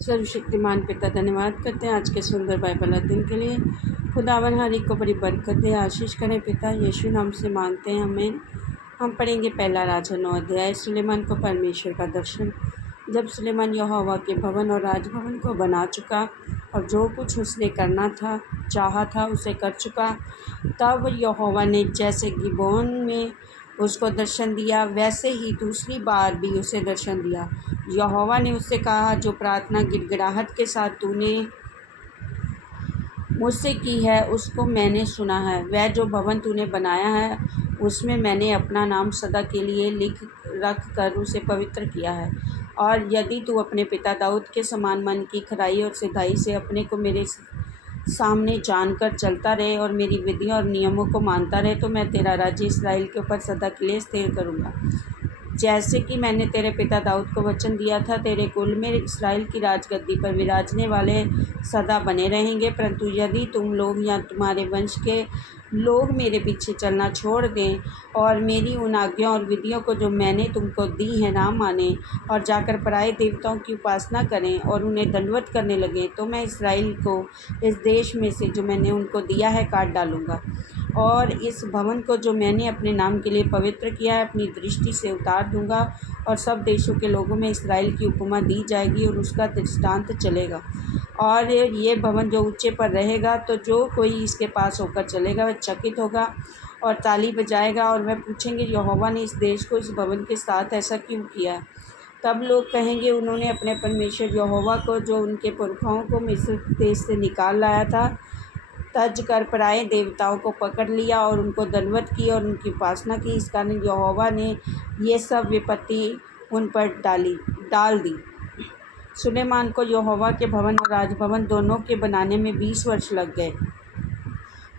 सर्वशक्तिमान पिता धन्यवाद करते हैं आज के सुंदर बाइबल अध्ययन के लिए। खुदावन हर एक को बड़ी बरकत दे, आशीष करें पिता, यीशु नाम से मांगते हैं, आमीन। हम पढ़ेंगे पहला राजा 9 अध्याय। सुलेमान को परमेश्वर का दर्शन। जब सुलेमान यहोवा के भवन और राजभवन को बना चुका और जो कुछ उसने करना था चाहा था उसे कर चुका, तब यहोवा ने जैसे गिबोन में उसको दर्शन दिया वैसे ही दूसरी बार भी उसे दर्शन दिया। यहोवा ने उससे कहा, जो प्रार्थना गिड़गिड़ाहट के साथ तूने मुझसे की है उसको मैंने सुना है। वह जो भवन तूने बनाया है उसमें मैंने अपना नाम सदा के लिए लिख रख कर उसे पवित्र किया है। और यदि तू अपने पिता दाऊद के समान मन की खराई और सिधाई से अपने को मेरे सामने जानकर चलता रहे और मेरी विधियों और नियमों को मानता रहे, तो मैं तेरा राज्य इसराइल के ऊपर सदा के लिए स्थिर करूँगा। जैसे कि मैंने तेरे पिता दाऊद को वचन दिया था, तेरे कुल में इसराइल की राजगद्दी पर विराजने वाले सदा बने रहेंगे। परंतु यदि तुम लोग या तुम्हारे वंश के लोग मेरे पीछे चलना छोड़ दें और मेरी उन आज्ञाओं और विधियों को जो मैंने तुमको दी है ना माने और जाकर पराये देवताओं की उपासना करें और उन्हें दंडवत करने लगें, तो मैं इसराइल को इस देश में से जो मैंने उनको दिया है काट डालूँगा और इस भवन को जो मैंने अपने नाम के लिए पवित्र किया है अपनी दृष्टि से उतार दूंगा। और सब देशों के लोगों में इसराइल की उपमा दी जाएगी और उसका दृष्टांत चलेगा। और ये भवन जो ऊंचे पर रहेगा, तो जो कोई इसके पास होकर चलेगा वह चकित होगा और ताली बजाएगा और वह पूछेंगे, यहोवा ने इस देश को इस भवन के साथ ऐसा क्यों किया। तब लोग कहेंगे, उन्होंने अपने परमेश्वर यहोवा को जो उनके पुरखाओं को मिस्र देश से निकाल लाया था तज कर पराए देवताओं को पकड़ लिया और उनको दंडवत की और उनकी उपासना की। इस कारण यहोवा ने ये सब विपत्ति उन पर डाल दी। सुलेमान को यहोवा के भवन और राजभवन दोनों के बनाने में 20 वर्ष लग गए।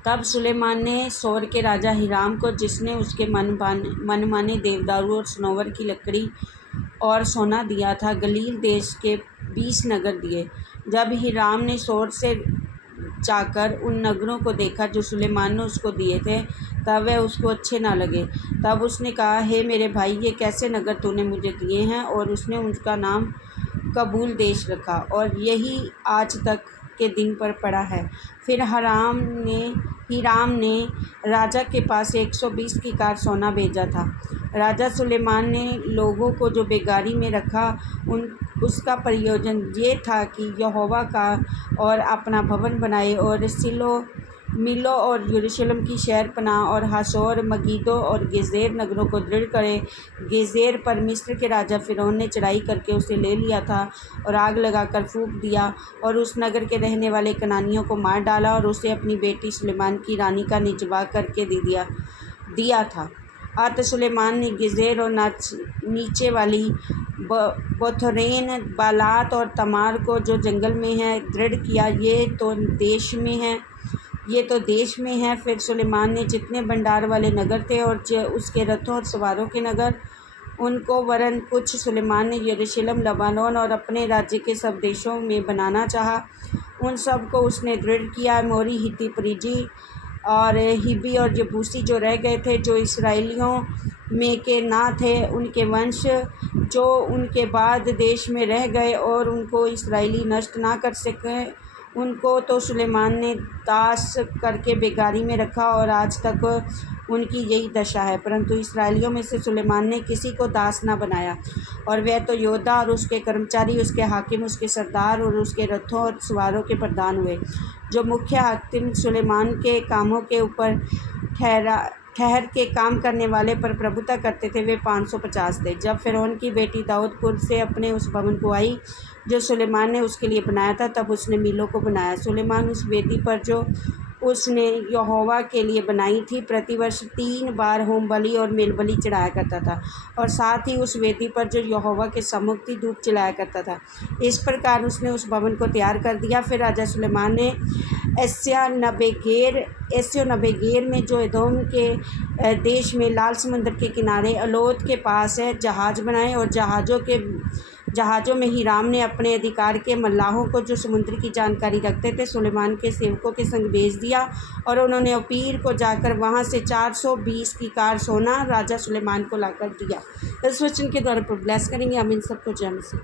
तब सुलेमान ने सोर के राजा हिराम को, जिसने उसके मनमाने देवदारू और सनोवर की लकड़ी और सोना दिया था, गलील देश के 20 नगर दिए। जब हिराम ने सोर से जाकर उन नगरों को देखा जो सुलेमान ने उसको दिए थे, तब वह उसको अच्छे ना लगे। तब उसने कहा, हे मेरे भाई, ये कैसे नगर तूने मुझे दिए हैं। और उसने उनका नाम कबूल देश रखा और यही आज तक के दिन पर पड़ा है। फिर हीराम ने राजा के पास 120 की कार सोना भेजा था। राजा सुलेमान ने लोगों को जो बेगारी में रखा उसका प्रयोजन ये था कि यहोवा का और अपना भवन बनाए और मिलो और यरूशलेम की शहर पनाह और हासोर, मगिदो और गेजेर नगरों को दृढ़ करे। गेजेर पर मिस्र के राजा फ़िरौन ने चढ़ाई करके उसे ले लिया था और आग लगाकर फूंक दिया और उस नगर के रहने वाले कनानियों को मार डाला और उसे अपनी बेटी सुलेमान की रानी का निजवा करके दिया था। अत सुलेमान ने गेजेर और नीचे वाली बोथोरेन, बालात और तमार को जो जंगल में है दृढ़ किया। ये तो देश में है। फिर सुलेमान ने जितने भंडार वाले नगर थे और उसके रथों और सवारों के नगर, उनको वरन कुछ सुलेमान ने यरूशलेम, लबानोन और अपने राज्य के सब देशों में बनाना चाहा, उन सब को उसने दृढ़ किया। मोरी, हित्ती, परिजी और हिब्बी और यबूसी जो रह गए थे, जो इसराइलियों में के ना थे, उनके वंश जो उनके बाद देश में रह गए और उनको इसराइली नष्ट ना कर सके, उनको तो सुलेमान ने दास करके बेगारी में रखा और आज तक उनकी यही दशा है। परंतु इसराइलियों में से सुलेमान ने किसी को दास ना बनाया, और वह तो योद्धा और उसके कर्मचारी, उसके हाकिम, उसके सरदार और उसके रथों और सवारों के प्रधान हुए। जो मुख्य हाकिम सुलेमान के कामों के ऊपर ठहर के काम करने वाले पर प्रभुता करते थे, वे 550 थे। जब फ़िरौन की बेटी दाऊदपुर से अपने उस भवन को आई जो सुलेमान ने उसके लिए बनाया था, तब उसने मीलो को बनाया। सुलेमान उस वेदी पर जो उसने यहोवा के लिए बनाई थी प्रतिवर्ष 3 बार होम बलि और मेल बलि चढ़ाया करता था, और साथ ही उस वेदी पर जो यहोवा के सम्मुख थी धूप जलाया करता था। इस प्रकार उसने उस भवन को तैयार कर दिया। फिर राजा सुलेमान ने एस्योनबेगेर में जो एदोम के देश में लाल समुद्र के किनारे अलोत के पास है जहाज बनाए, और जहाज़ों में हीराम ने अपने अधिकार के मल्लाहों को जो समुद्र की जानकारी रखते थे सुलेमान के सेवकों के संग भेज दिया, और उन्होंने ओपीर को जाकर वहाँ से 420 की कार सोना राजा सुलेमान को लाकर दिया। इस वचन के द्वारा ब्लेस करेंगे। हम इन सबको जय मसीह।